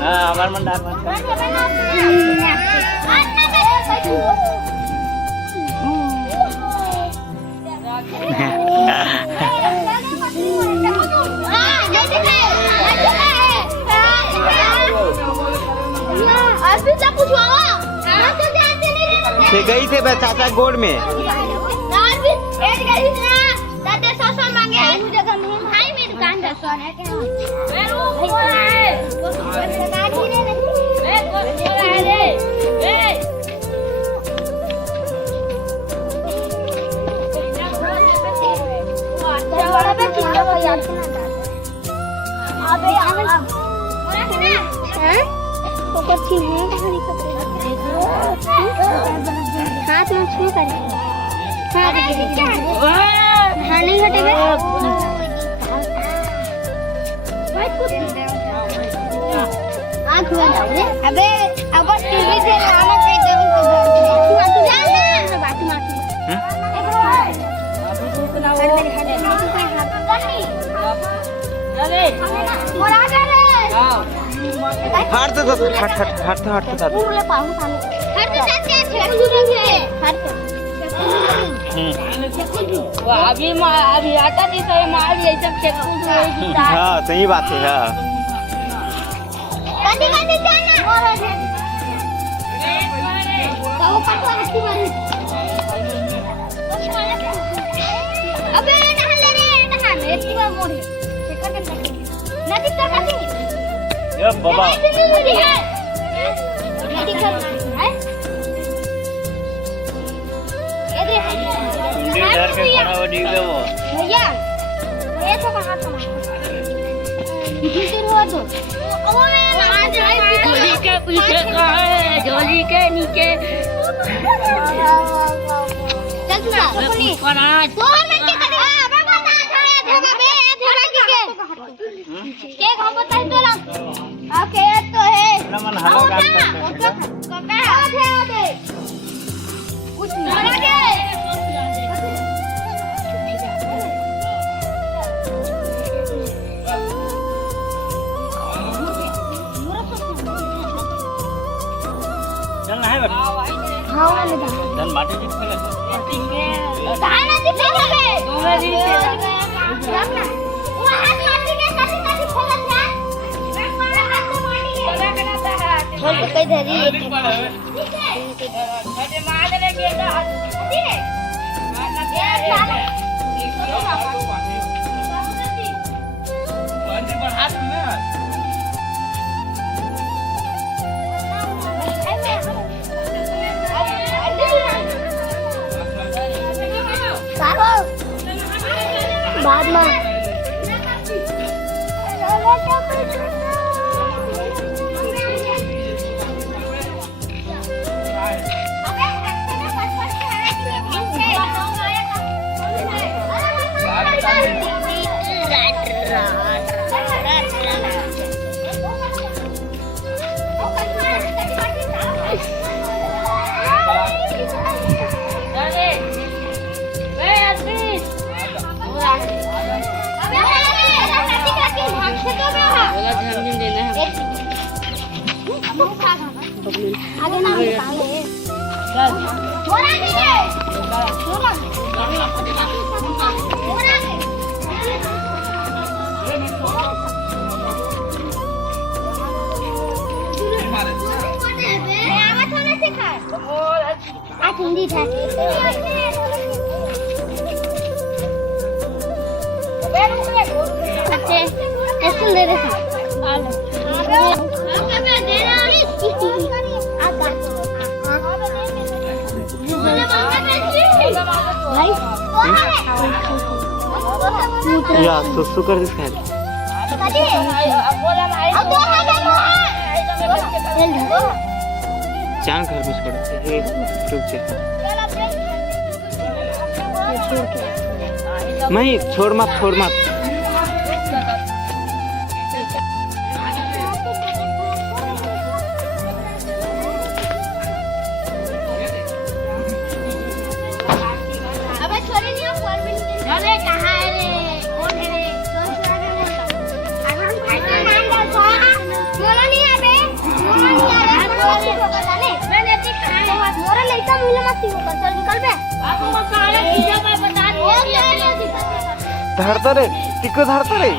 यहाँ हमारे मंडार से गई थे बस चाचा गोड़ में हाथ में छू कर हाँ नहीं हटेगा अबे अब टीवी से लाना अभी आता थी तो मार ये सब हाँ सही बात है हाँ बाबा झोली के नीचे चलना है धन बाटे जी बाद में आगे ना हिंदी है या सुसु कर दिखाय चांग खरबूज पडते हे तुमचे नहीं छोड़ मत धरता रे तिको धरता रे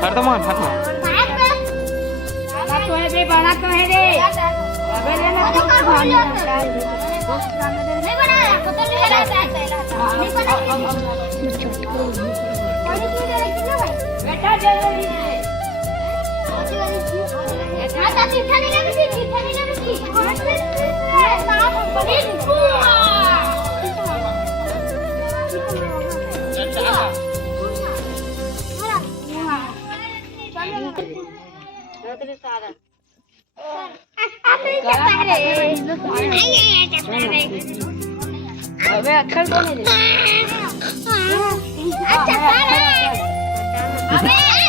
धरता मन हाथ में बड़ा तो है रे अबे अक्कल कौन है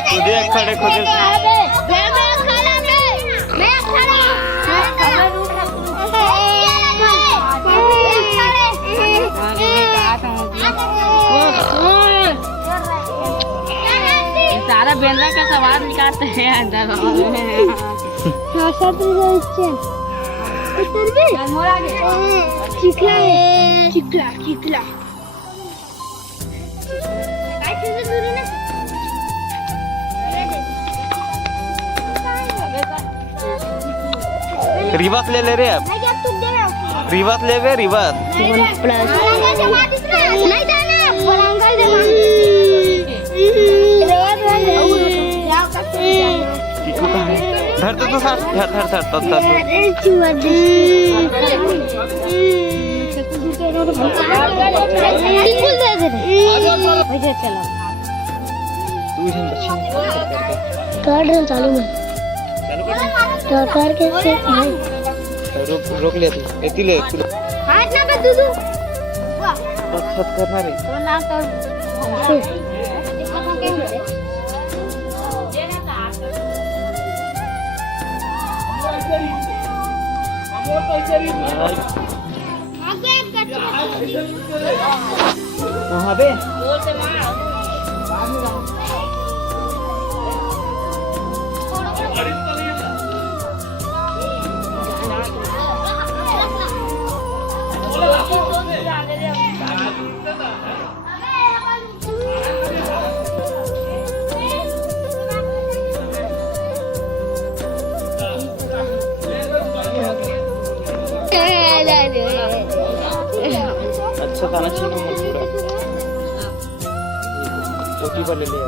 खुदे खड़े सारा बेलरा का सवाल निकालते हैं अंदर चिकला है चिकला रिवर्स ले रे अब रिवर्स ले वे रिवर्स टिकू कहाँ है धर तो साथ धर चालू में रोक ले तू ले हाथ ना कर दूधू छत करना रे तो ना तो वहाँ पे अच्छा खाना चाहिए पूरा कोटी पर ले लिया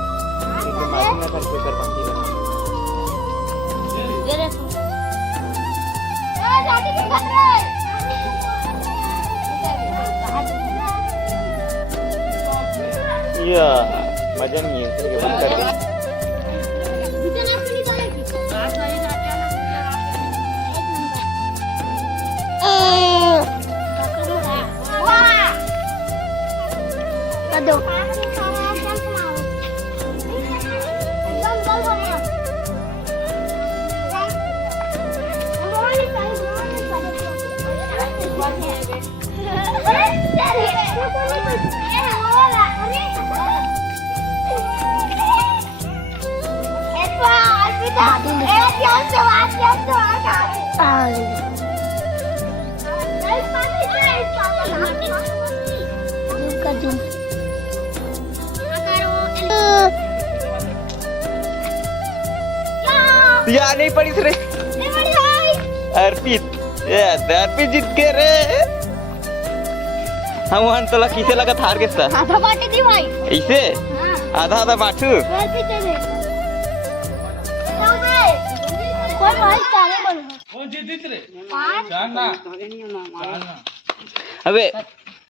लेकिन माइक में करके कर पाती है या मजा नहीं है इसके बंद कर दे दो या नहीं पड़ी रे अर्पित अर्पित जीत गए रे हम वहां तो किसे लगा हार के साथ आधा बाटे दी भाई ऐसे आधा आधा बाटू कोई भाई चाले बोल कौन जीत रे पांच जानना अबे